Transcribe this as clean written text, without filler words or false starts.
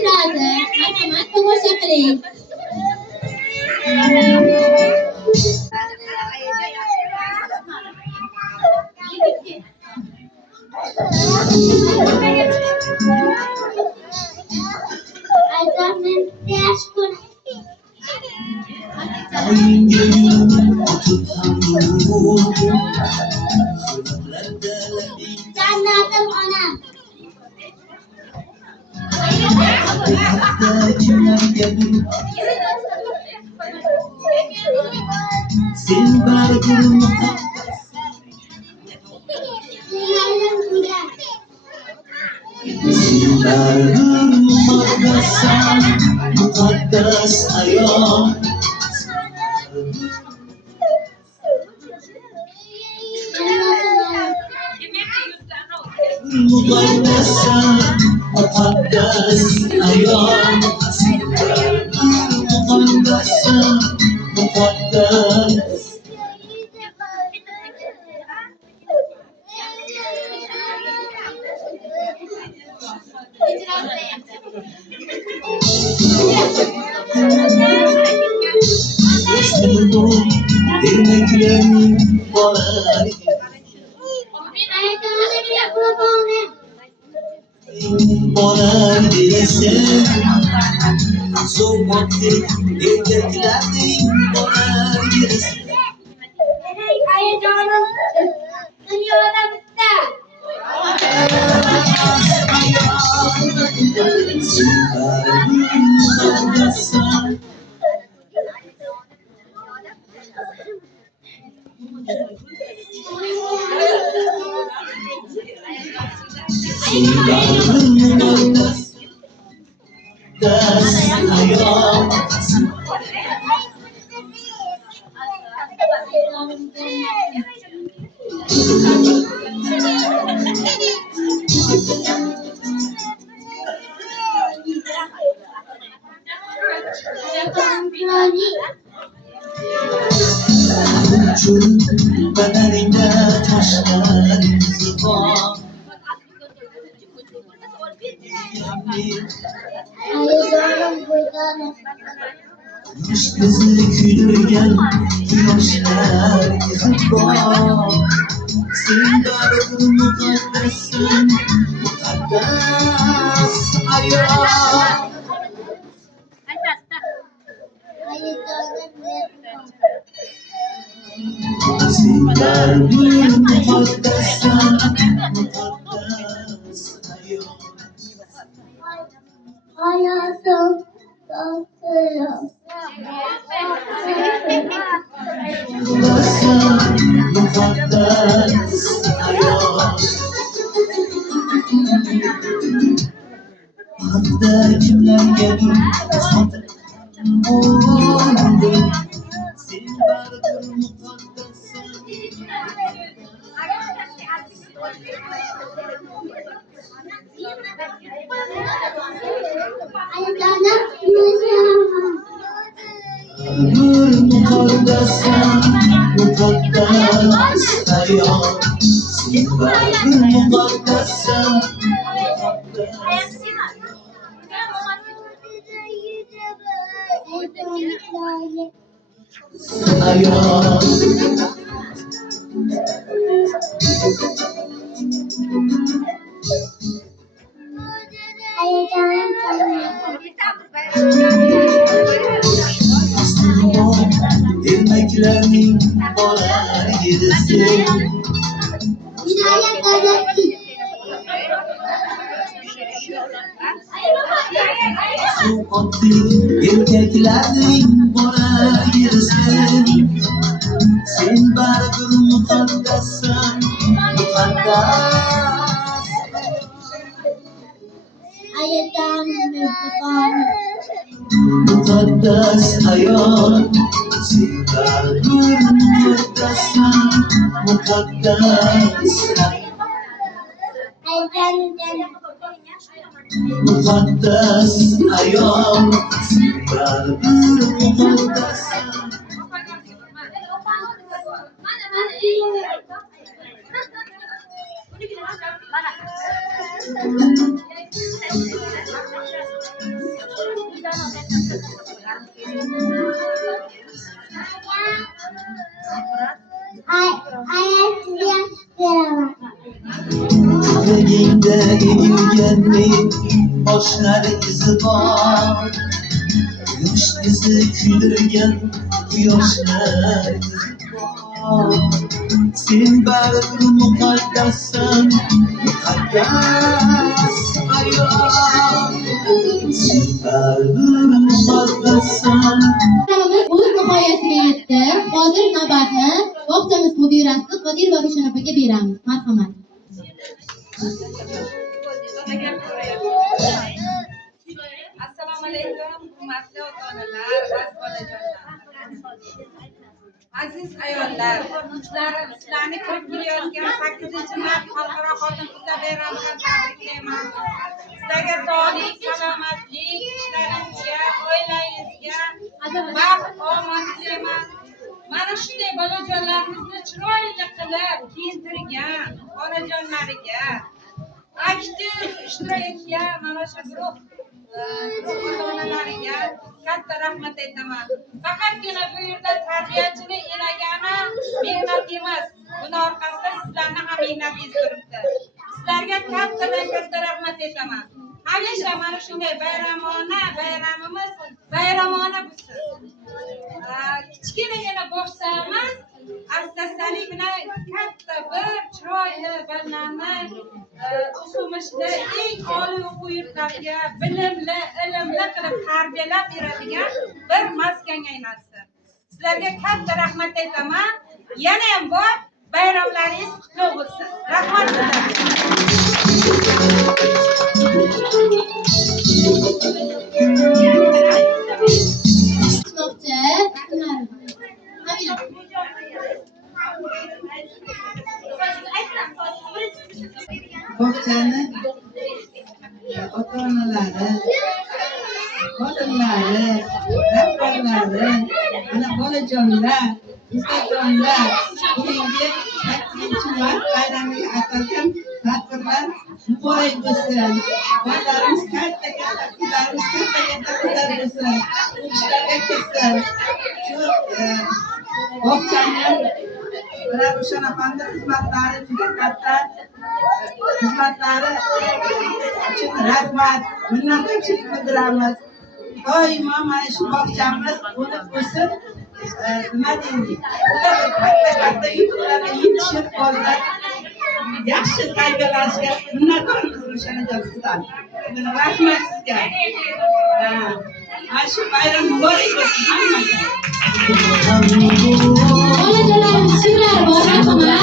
Strada, Matamat, Tungusa Kali. Mukaddas ayom mukaddas mukaddas ayom mukaddas mukaddas Demeklerin bana gidesin Sohbetlik demeklerin bana gidesin Bedeninde taşlar izi var Kış gözleri külürgen Yaşlar izi var Senin dağın mukaddesin Mukaddes ayağım Sizler bir mukaddesin Mukaddes ayağım Hayatım tatlıyım. Mukaddes ayağım Hatta kimler gelir Sandım Senin vardır mukaddesin Mukaddesin Mukaddes ayağım Senin vardır mukaddesin ayağım Demeklerin bana gidesin Sohbetlik erkeklerin bana gidesin Sen bardır mukaddesin Mukaddes Mukaddes hayat Sen bardır mukaddesin Mukaddes Mukaddes ayağım Vardır mukaddes Ayasizga beraman. Yuragingda egilganning boshlar izi bor. Yosh izi kuydirgan quyoshlar izi bor. Sen baribir muqaddassan, muqaddas ayol. Sen baribir muqaddassan. Programımız o'z nihoyasiga yetdi. Hozir navbatni bog'chamiz mudirasi Qodirova Rushan opaga beramiz. Marhamat. Assalomu alaykum, hurmatli ota-onalar, aziz ayollar, sizlarni ko'p kelayotgan 8-mart xalqaro xotin-qizlar bayramidan tabriklayman. Sizlarga sog'lik, salomatlik, ishlaringizga, oilangizga baxt, omad tilayman. Mana shunday bolajonlarimizni chiroyli qilib kiyintirgan onajonlariga, aktiv ishtirok etgan mana shu guruh ota-onalariga katta rahmat aytaman. Faqatgina bu yerda tarbiyachini elagani mehnat emas. Buni orqasida sizlarni ham mehnatingiz turibdi. Sizlarga kattadan katta rahmat aytaman. Hamisha mana shunday bayramimiz bayramona bo'lsin. Kichkinagina bo'lsa emas, asta-astalik bilan katta bir chiroyli ballani o'qimishda eng oliy o'quv yurtlariga bilimli, ilmli qilib tarbiyalab beradigan bir maskanga aylansin. Sizlarga katta rahmat aytaman. Yana ham bor, bayramlaringiz qutlug' bo'lsin. Rahmat sizlarga. Bog'chani ota-onalari, xodimlari, rahbarlari, ana bolajonlar, ustajonlar bugungi 8-mart bayramiga atalgan tadbirlar muborak bo'lsin. Bollarimiz katta-katta qizlarimiz katta-katta qizlar bo'lsin. Ishlarga kirsin. Shu bog'chani Rushan opamni xizmatlari juda katta. Xizmatlari uchun rahmat, minnatdorchilik bildiramiz. Doimo mana shu bog'chamiz bo'lib o'sib, nima deylik, katta yutuqlarga yetishib qoldi. Yaxshi tarbiyalashiga minnatdormiz Rushanajon sizdan. Rahmat sizga. Mana shu bayram muborak bo'lsin hammaga. Bolajonlarimiz kimlar bor? Marhamat.